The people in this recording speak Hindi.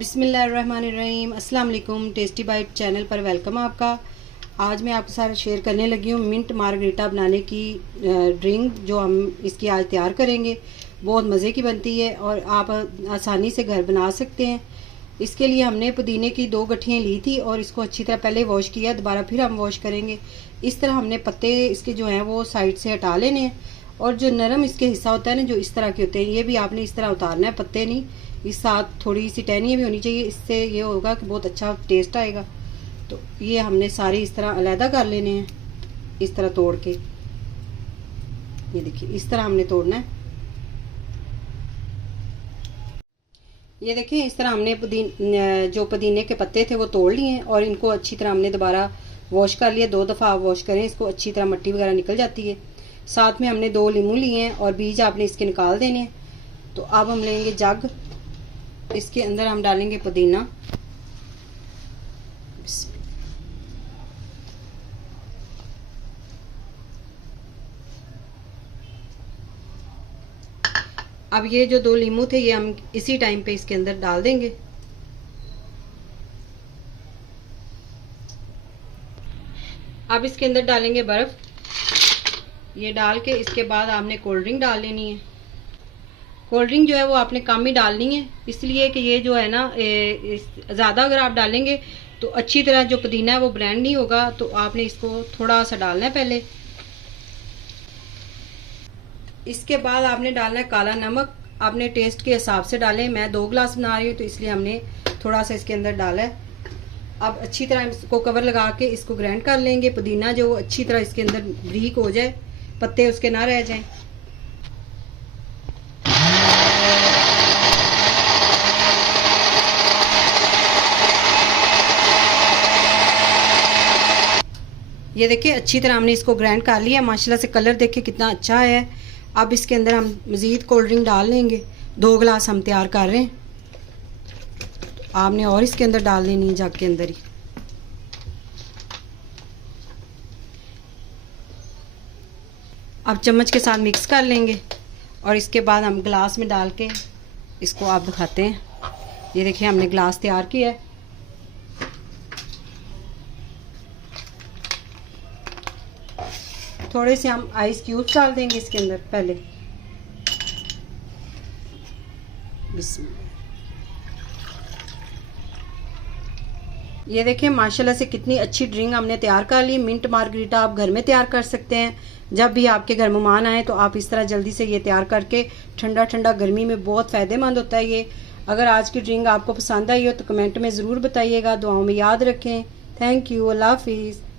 बिस्मिल्लाहिर्रहमानिर्रहीम। अस्सलाम वालेकुम। टेस्टी बाइट चैनल पर वेलकम आपका। आज मैं आपके साथ शेयर करने लगी हूँ मिंट मार्गरीटा बनाने की ड्रिंक, जो हम इसकी आज तैयार करेंगे। बहुत मज़े की बनती है और आप आसानी से घर बना सकते हैं। इसके लिए हमने पुदीने की 2 गठियाँ ली थी और इसको अच्छी तरह पहले वॉश किया, दोबारा फिर हम वॉश करेंगे। इस तरह हमने पत्ते इसके जो हैं वो साइड से हटा लेने हैं और जो नरम इसके हिस्सा होता है ना, जो इस तरह के होते हैं, ये भी आपने इस तरह उतारना है। पत्ते नहीं, इस साथ थोड़ी सी टहनियाँ भी होनी चाहिए, इससे ये होगा कि बहुत अच्छा टेस्ट आएगा। तो ये हमने सारे इस तरह अलहदा कर लेने हैं, इस तरह तोड़ के। ये देखिए इस तरह हमने तोड़ना है। ये देखिए इस तरह हमने जो पुदीने के पत्ते थे वो तोड़ लिए हैं और इनको अच्छी तरह हमने दोबारा वॉश कर लिया। 2 दफ़ा आप वॉश करें, इसको अच्छी तरह मट्टी वगैरह निकल जाती है। साथ में हमने 2 लीमू लिए हैं और बीज आपने इसके निकाल देने हैं। तो अब हम लेंगे जग, इसके अंदर हम डालेंगे पुदीना। अब ये जो 2 लीमू थे ये हम इसी टाइम पे इसके अंदर डाल देंगे। अब इसके अंदर डालेंगे बर्फ़। ये डाल के इसके बाद आपने कोल्ड ड्रिंक डाल लेनी है। कोल्ड ड्रिंक जो है वो आपने कम ही डालनी है, इसलिए कि ये जो है ना ज़्यादा अगर आप डालेंगे तो अच्छी तरह जो पुदीना है वो ब्लेंड नहीं होगा। तो आपने इसको थोड़ा सा डालना है पहले। इसके बाद आपने डालना है काला नमक। आपने टेस्ट के हिसाब से डालें। मैं 2 गिलास बना रही हूँ तो इसलिए हमने थोड़ा सा इसके अंदर डाला है। अब अच्छी तरह इसको कवर लगा के इसको ग्राइंड कर लेंगे। पुदीना जो अच्छी तरह इसके अंदर बारीक हो जाए, पत्ते उसके ना रह जाएं। ये देखिए अच्छी तरह हमने इसको ग्राइंड कर लिया। माशाल्लाह से कलर देखिए कितना अच्छा है। अब इसके अंदर हम मज़ीद कोल्ड ड्रिंक डाल लेंगे। 2 गिलास हम तैयार कर रहे हैं, तो आपने और इसके अंदर डाल देनी है जग के अंदर ही। अब चम्मच के साथ मिक्स कर लेंगे और इसके बाद हम गिलास में डाल के इसको आप दिखाते हैं। ये देखिए हमने गिलास तैयार किया है। थोड़े से हम आइस क्यूब्स डाल देंगे इसके अंदर पहले। ये देखिए माशाल्लाह से कितनी अच्छी ड्रिंक हमने तैयार कर ली। मिंट मार्गरीटा आप घर में तैयार कर सकते हैं। जब भी आपके घर मेहमान आए तो आप इस तरह जल्दी से ये तैयार करके, ठंडा ठंडा गर्मी में बहुत फ़ायदेमंद होता है ये। अगर आज की ड्रिंक आपको पसंद आई हो तो कमेंट में ज़रूर बताइएगा। दुआओं में याद रखें। Thank you. अल्लाह हाफिज़।